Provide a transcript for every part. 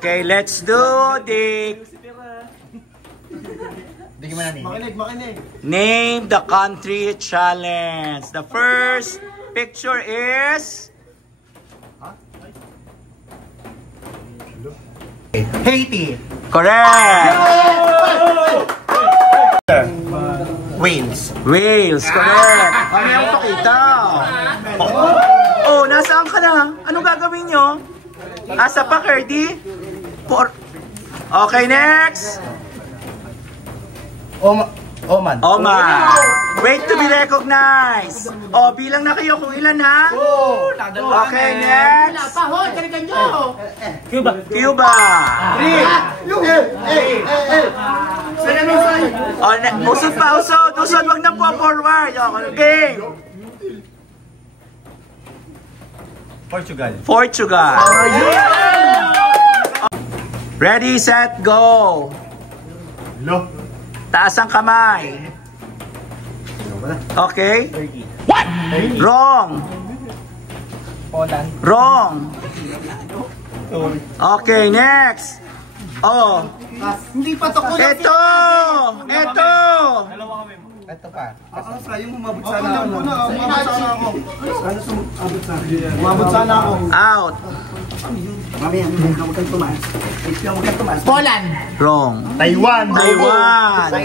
Okay, let's do the... Name the country challenge. The first picture is... Haiti. Correct. Wales. Wales, correct. Ano yung pakita? Oh, nasaan ka na? Anong gagawin nyo? Asa pa, Kerdy? Okay, next. Oman. Oman. Wait to be recognized. Oh, bilang na kayo kung ilan, ha? Okay, next. Cuba. Oh, usod pa, usod. Usod, wag na po forward. Game. Portugal. Ready, set, go. Taas ang kamay. Okay. What? Wrong. Wrong. Okay, next. Oh. Hindi pa to. Ito. Ito pa. Sayang umabot sana ako. Umabot sana ako. Out. Mami, huwag kang tumaas. Poland. Wrong. Taiwan. Okay.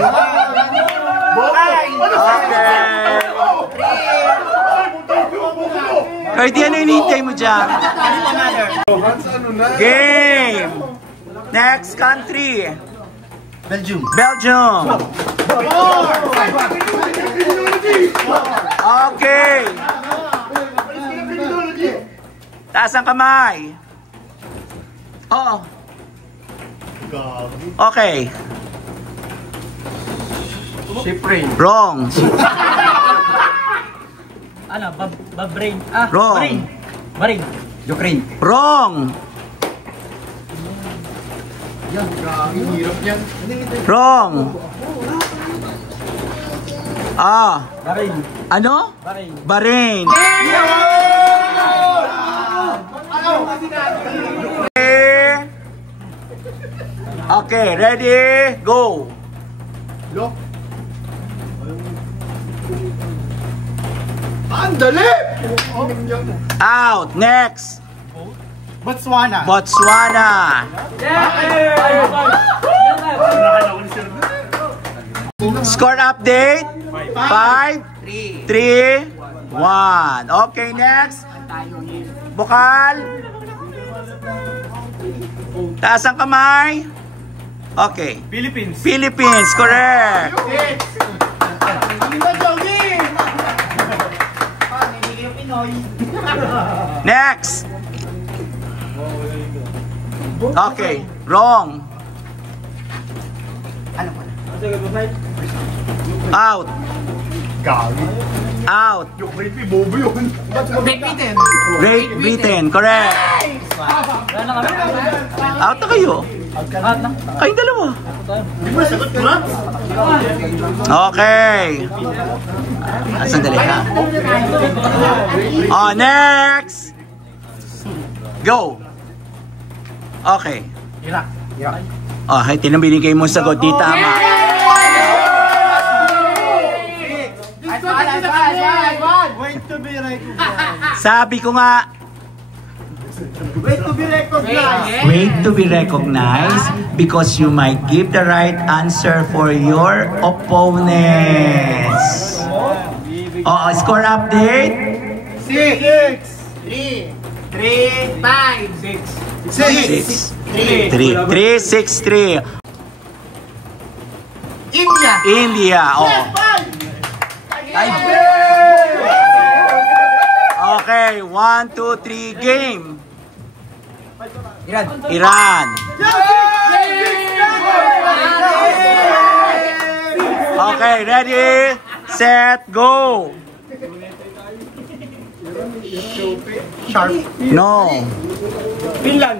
Kahit yan ang hinihintay mo dyan. Game. Next country. Belgium. Okay. Taas ang kamay. Oo. Okay. Wrong. Ano? Bahrain. Wrong. Bahrain. Ukraine. Wrong. Wrong. Bahrain. Ano? Bahrain. Okay, ready, go. Andali! Out. Next. Botswana. Score update. 5, 3, 1. Okay, next. Bukal. Taas ang kamay. Okay. Philippines, correct. Next. Okay, wrong. Out. Great Britain, correct. Out na kayo. Kayong dalawa. Okay. Sandali ha. Oh, next. Go. Okay. Iraq. Oh, hey, tinambinig mo sagot. Di tama. Wait to be recognized. Sabi ko nga, Wait to be recognized. wait to be recognized because you might give the right answer for your opponents. Oh, score update. 6, 5, 6. 3-6-3. India. Oh. Okay, 1, 2, 3, game. Iran. Okay, ready, set, go. No. Finland.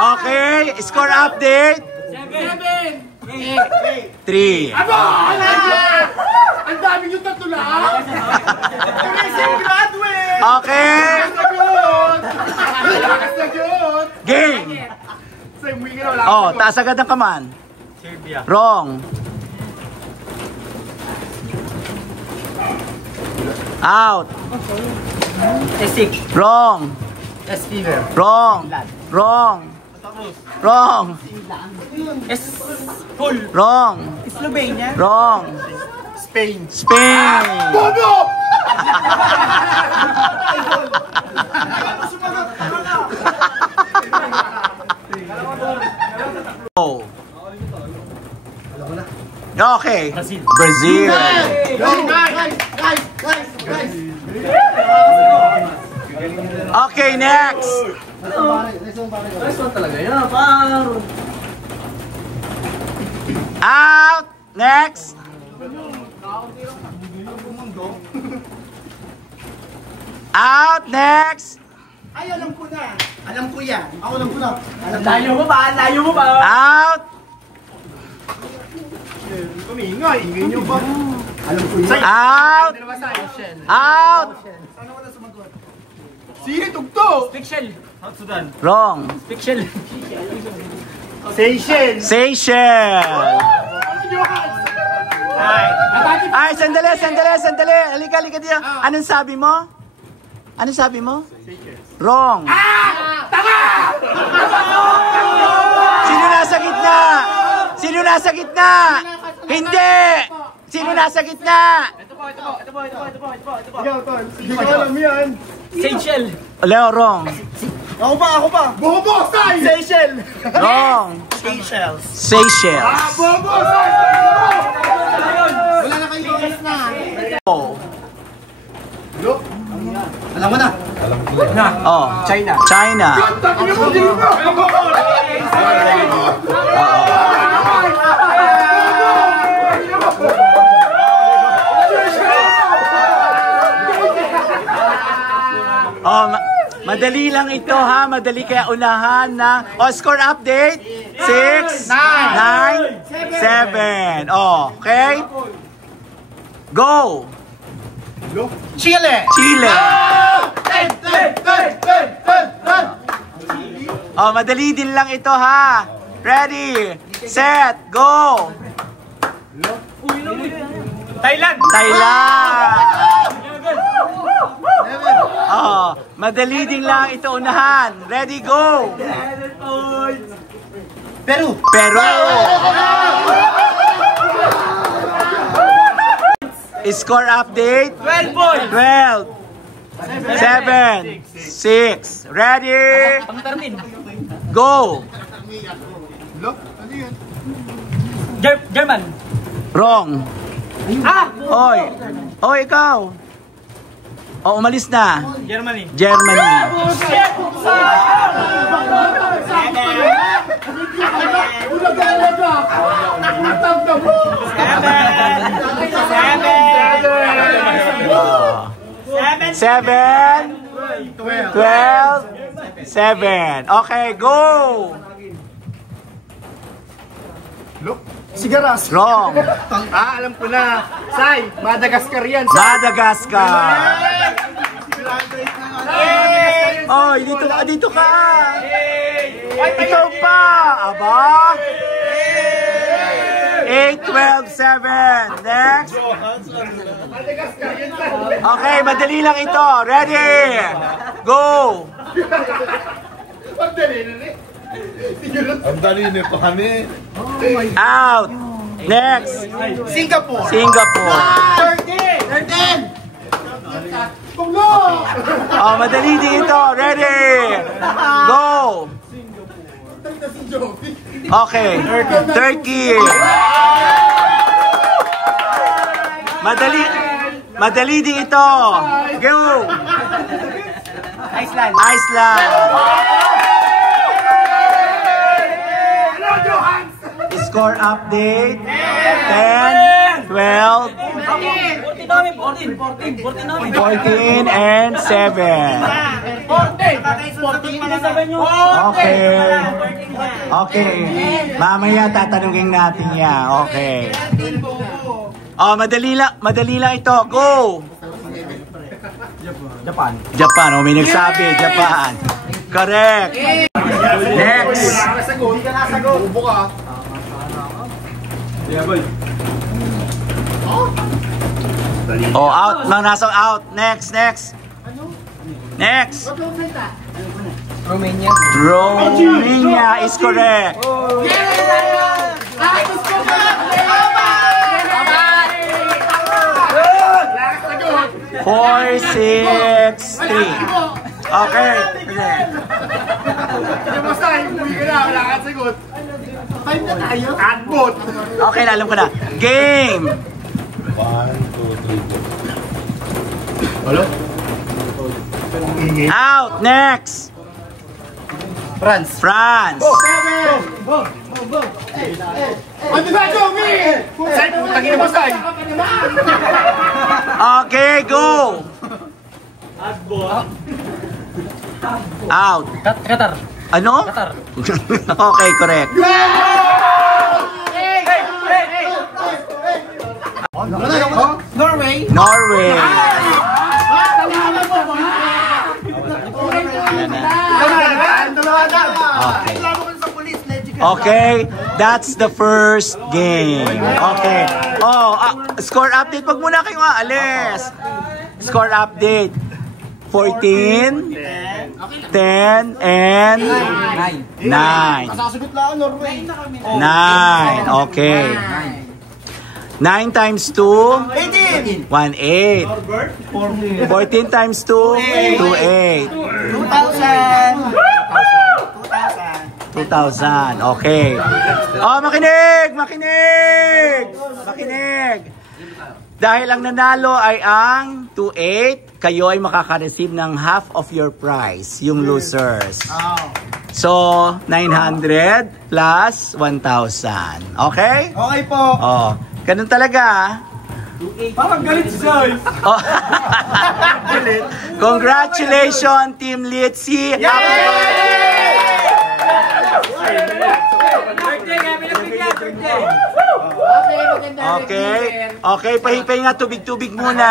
Okay, score update. 3. Ang dami yung tatlo lang. Amazing graduate! Okay. Game. Oh, taas agad ang kaman. Serbia. Wrong. Out. S6. Wrong. S fever. Wrong. Wrong. Wrong. S full. Wrong. Slovenia. Wrong. Spain. Spain. Oh. Okay. Brazil. Brazil. Okay, next. Out. Next. Out. Next. Ay, alam ko na. Alam ko yan. Ako alam ko na. Layo mo ba? Layo mo ba? Out. Ingay nyo ba? Alam ko yan. Out. Out. Sana wala sumagot. Sino tugto? Pixel. South Sudan. Wrong. Pixel. Seychelles. Seychelles. Ay, sandali. Halika dito. Anong sabi mo? Anong sabi mo? Wrong. Sino nasa gitna? Sino nasa gitna? Hindi! Sino nasa gitna? Ikaw, Ton. Hindi ko alam yan. Seychelles. Leo, wrong. Ako ba? Bobosay! Seychelles. Wrong. Seychelles. Seychelles. Bobosay! Wala na kayo oras na. Oh. Alam mo na. Oh. China. China. Oh, madali lang ito ha. Madali kaya unahan na. Oh, score update. 6, 9, 7. Oh, okay. Go. Chile. Chile. Oh, madali din lang ito ha. Ready, set, go. Thailand. Thailand. Oh, madali din lang ito unahan. Ready, go. Peru. Peru. Score update. 12 points. 12. 7. 6. Ready, Pang-13. go. German. Wrong. Oy. Oy, ikaw. Oh, umalis na. Germany. Germany. Seven. 12. 7. Okay, go. Sigaras. Wrong. Alam ko na. Sai, Madagascar yan. Madagascar. Oy, dito ka. Ikaw pa. Aba. 8, 12, 7. Next. Okay, madali lang ito. Ready. Go. Ang dali nito kami. Out. Next. Singapore. Singapore. 13. Oh, madali dito. Ready. Go. Okay. Turkey. Madali din ito. Go. Iceland. Iceland. Score update. 10, 12, 14, and 7. Okay. Okay. Mamaya tatanungin natin yan. Okay. Oh, madali lang ito. Go. Japan. Japan. O, may nagsabi. Japan. Correct. Next. Hindi ka nasagot. Bubo ka. Oh, out. Mga nasa out. Next. Next. Romania. Romania is correct. Ay, gusto ko! 4, 6, 3. Okay. Basta, hindi ka na. Wala kang sagot. 5 na tayo? Adbot. Okay na, alam ko na. Game. 1, 2, 3, 4. Hello? Out. Next. France. France. Ano ba, Jomi? Say, tangin mo, Say. Okay, go. Out. Qatar. Ano? Qatar. Okay, correct. Norway. Norway. Okay, that's the first game. Okay. Oh, score update. Wag muna kayong aalis. Score update. 14, 10, and 9. Sasagot lang, Norway. 9. Okay. 9 times 2, 1, 8. 14 times 2, 2, 8. 2,000. Okay. Oh, makinig! Dahil ang nanalo ay ang 2,8, kayo ay makaka-receive ng half of your prize, yung losers. So, 900 plus 1,000. Okay? Okay po. Oh, ganun talaga. Parang galit si Joy. Oh. Congratulations, Team Litzy. Happy Birthday! Okay, pahipahinga, tubig-tubig muna.